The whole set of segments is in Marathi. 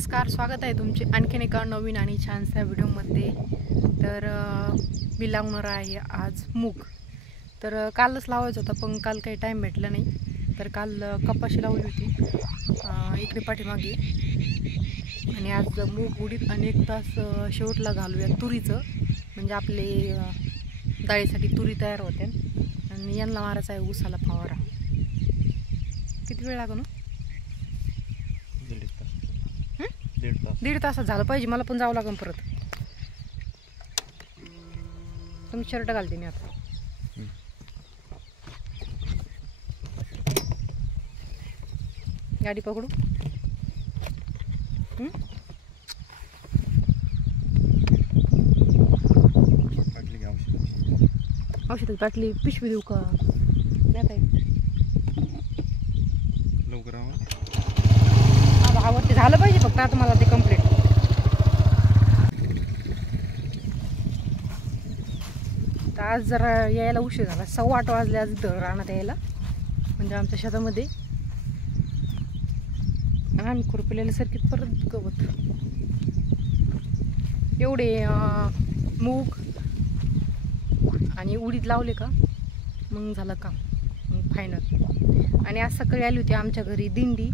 नमस्कार, स्वागत आहे तुमचे आणखीन एका नवीन आणि छानशा व्हिडिओमध्ये। तर मी लावणार आहे आज मूग। तर कालच लावायचं होतं पण काल काही टाईम भेटला नाही, तर काल कपाशी लावली होती इकडे पाठीमागे। आणि आज मूग उडीद आणि 1 तास शेवटला घालूया तुरीचं, म्हणजे आपले डाळीसाठी तुरी तयार होते। आणि यांना मारायचा आहे ऊसाला फवारा। किती वेळ लागतो? 1.5 तास झालं पाहिजे, मला पण जावं लागेल परत। तुम्ही शर्ट घालते मी आता। गाडी पकडू। औषध बाटली पिशवी देऊ का? लवकर आवडते झालं पाहिजे, फक्त आता मला ते कंप्लीट। तर आज जरा यायला उशीर झाला, 8:15 वाजले आज रानात यायला, म्हणजे आमच्या शेतामध्ये। आणि आम्ही खुरपलेले सारखीत परत गवत एवढे मूग आणि उडीद लावले का मग झालं काम, मग फायनल। आणि आज सकाळी आली होती आमच्या घरी दिंडी,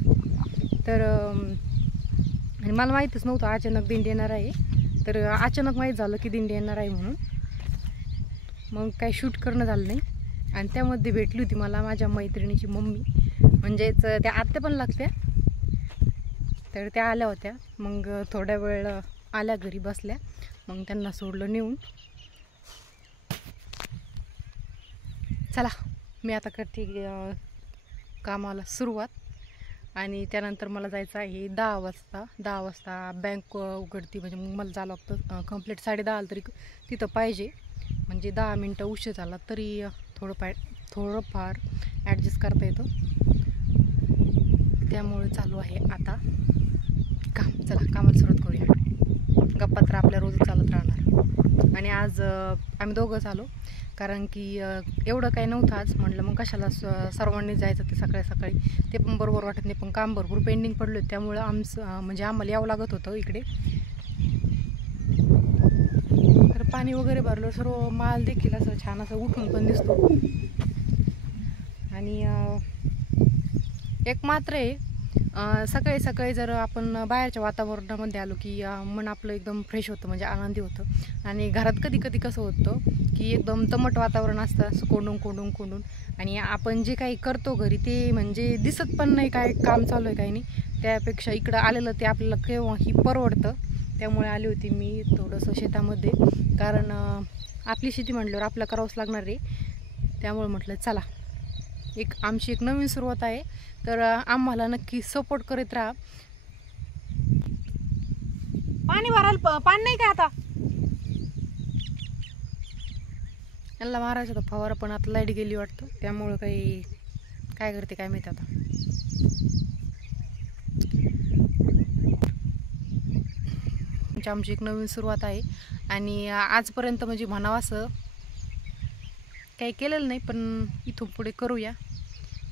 तर आणि मला माहीतच नव्हतं अचानक दिंडी येणार आहे। तर अचानक माहीत झालं की दिंडी येणार आहे म्हणून, मग काही शूट करणं झालं नाही। आणि त्यामध्ये भेटली होती मला माझ्या मैत्रिणीची मम्मी, म्हणजेच त्या आत्या पण लागत्या। तर त्या आल्या होत्या, मग थोड्या वेळ आल्या घरी बसल्या, मग त्यांना सोडलं नेऊन। चला मी आता करते कामाला सुरुवात। आणि त्यानंतर मला जायचं आहे 10 वाजता। 10 वाजता बँक उघडती, म्हणजे मग मला जावं लागतं कंप्लीट 10:30 तरी तिथं पाहिजे, म्हणजे 10 मिनटं उशीर झाला तरी थोडंफार ॲडजस्ट करता येतं। त्यामुळे चालू आहे आता काम। चला कामाला सुरुवात करूया। गप्पा तर आपल्या रोज चालत राहणार। आणि आज आम्ही दोघंच आलो, कारण की एवढं काही नव्हतं आज। म्हटलं मग कशाला सर्वांनी जायचं ते सकाळी सकाळी, ते पण बरोबर वाटत नाही। पण काम भरपूर पेंडिंग पडलं होतं, त्यामुळं म्हणजे आम्हाला यावं लागत होतं इकडे। तर पाणी वगैरे भरलं, सर्व माल देखील असं छान असं उठून पण दिसतो। आणि एक मात्र आहे, सकाळी सकाळी जर आपण बाहेरच्या वातावरणामध्ये आलो की मन आपलं एकदम फ्रेश होतं, म्हणजे आनंदी होतं। आणि घरात कधी कधी कसं होतं की एकदम दमट वातावरण असतं, असं कोंडून आणि आपण जे काही करतो घरी ते म्हणजे दिसत पण नाही काय काम चालू आहे काही नाही। त्यापेक्षा इकडं आलेलं ते आपल्याला केव्हाही परवडतं। त्यामुळे आली होती मी थोडंसं शेतामध्ये, कारण आपली शेती म्हटल्यावर आपलं करावंच लागणार रे। त्यामुळे म्हटलं चला, आमची एक नवीन सुरुवात आहे, तर आम्हाला नक्की सपोर्ट करीत राहा। पाणी भरायला पाणी नाही का आता? यांना मारायचं होतं फवारा, पण आता लाईट गेली वाटतं, त्यामुळं काय करते काय माहिती आता। आमची एक नवीन सुरुवात आहे, आणि आजपर्यंत म्हणजे म्हणावं असं काही केलेलं नाही, पण इथून पुढे करूया।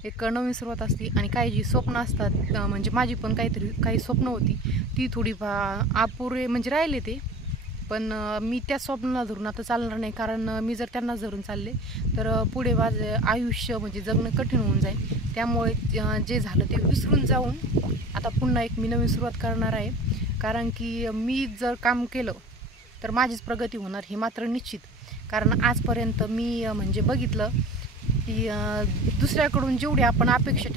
एक नवीन सुरुवात असते, आणि काही जी स्वप्न असतात, म्हणजे माझी पण काही स्वप्न होती, ती थोडी अपुरे म्हणजे राहिले ते। पण मी त्या स्वप्नाला धरून आता चालणार नाही, कारण मी जर त्यांना धरून चालले तर पुढे माझं आयुष्य म्हणजे जगणं कठीण होऊन जाईल। त्यामुळे जे झालं ते विसरून जाऊन आता पुन्हा एक मी नवीन सुरुवात करणार आहे। कारण की मी जर काम केलं तर माझीच प्रगती होणार हे मात्र निश्चित। कारण आजपर्यंत मी म्हणजे बघितलं की दुसऱ्याकडून जेवढी आपण अपेक्षा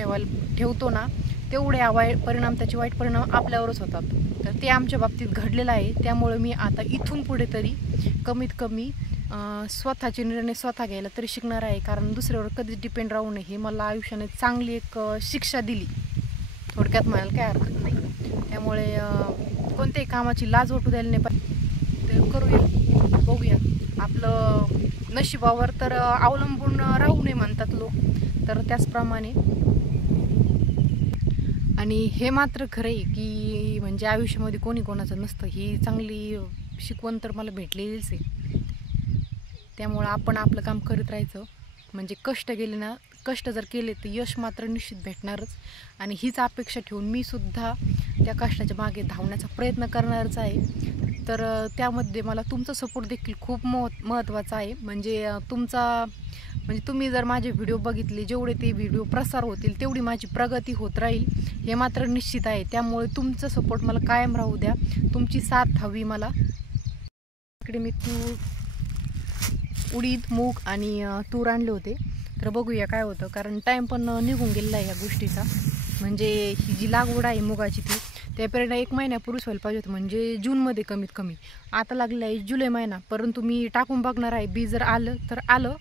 ठेवतो ना, तेवढे त्याचे वाईट परिणाम आपल्यावरच होतात। तर ते आमच्या बाबतीत घडलेलं आहे। त्यामुळे मी आता इथून पुढे तरी कमीत कमी स्वतःचे निर्णय स्वतः घ्यायला तरी शिकणार आहे, कारण दुसऱ्यावर कधीच डिपेंड राहू नये हे मला आयुष्याने चांगली एक शिक्षा दिली, थोडक्यात म्हणायला काही हरकत नाही। त्यामुळे कोणत्याही कामाची लाज वाटू द्यायला नाही पाहिजे। तर करूया, बघूया। आपलं नशिबावर तर अवलंबून राहू नये म्हणतात लोक, तर त्याचप्रमाणे। आणि हे मात्र खरं आहे की म्हणजे आयुष्यामध्ये कोणी कोणाचं नसतं, ही चांगली शिकवण तर मला भेटलेलीच आहे। त्यामुळं आपण आपलं काम करत राहायचं, म्हणजे कष्ट कष्ट जर केले तर यश मात्र निश्चित भेटणारच. आणि हीच अपेक्षा ठेवून मी सुद्धा त्या कष्टाच्या मागे धावण्याचा प्रयत्न करणारच आहे. तर त्यामध्ये मला तुमचा सपोर्ट देखील खूप महत्त्वाचा आहे. म्हणजे तुम्ही जर माझे व्हिडिओ बघितले, जेवढे ते व्हिडिओ प्रसार होतील तेवढी माझी प्रगती होत राहील हे मात्र निश्चित आहे. त्यामुळे तुमचा सपोर्ट मला कायम राहू द्या, तुमची साथ हवी मला. इकडे मी उडीद, मूग आणि तूर आणले होते. तर बघूया काय होतं, कारण टाईम पण निघून गेलेला आहे या गोष्टीचा. म्हणजे ही जी लागवड आहे मुगाची ती त्यापर्यंत 1 महिन्यापूर्वीच व्हायला पाहिजे होतं, म्हणजे जूनमध्ये कमीत कमी. आता लागलेला आहे जुलै महिना, परंतु मी टाकून बघणार आहे. बी जर आलं तर आलं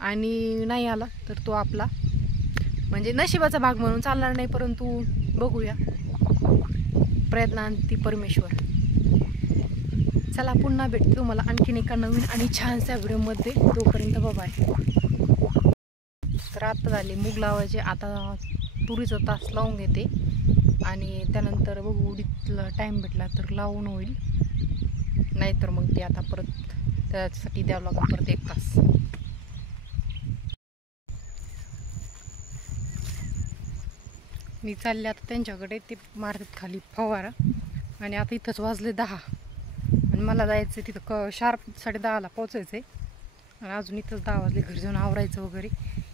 आणि नाही आला तर तो आपला म्हणजे नशिबाचा भाग म्हणून चालणार नाही. परंतु बघूया, प्रयत्नांती परमेश्वर. चला पुन्हा भेटते तुम्हाला आणखीन एका नवीन आणि छानशा व्हिडिओमध्ये. तोपर्यंत बाय. तर आता झाले मूग लावायचे, आता तुरीचा तास लावून घेते आणि त्यानंतर बघू उडीदला टाईम भेटला तर लावून होईल, नाहीतर मग ते आता परत त्यासाठी द्यावं लागेल परत 1 तास. मी चालले आता त्यांच्याकडे, ते मारतात खाली फवारा. आणि आता इथंच वाजले 10 आणि मला जायचं तिथं शार्प 10:30ला पोचायचं आहे. आणि अजून इथंच 10 वाजले, घरी जाऊन आवरायचं वगैरे.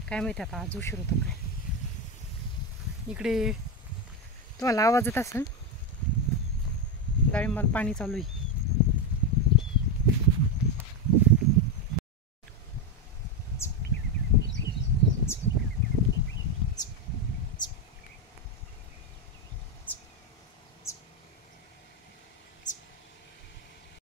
काय माहिती आता आज उशीर होतं काय. इकडे तुम्हाला आवाज येत असेल, डाळिंबाला पाणी चालू आहे.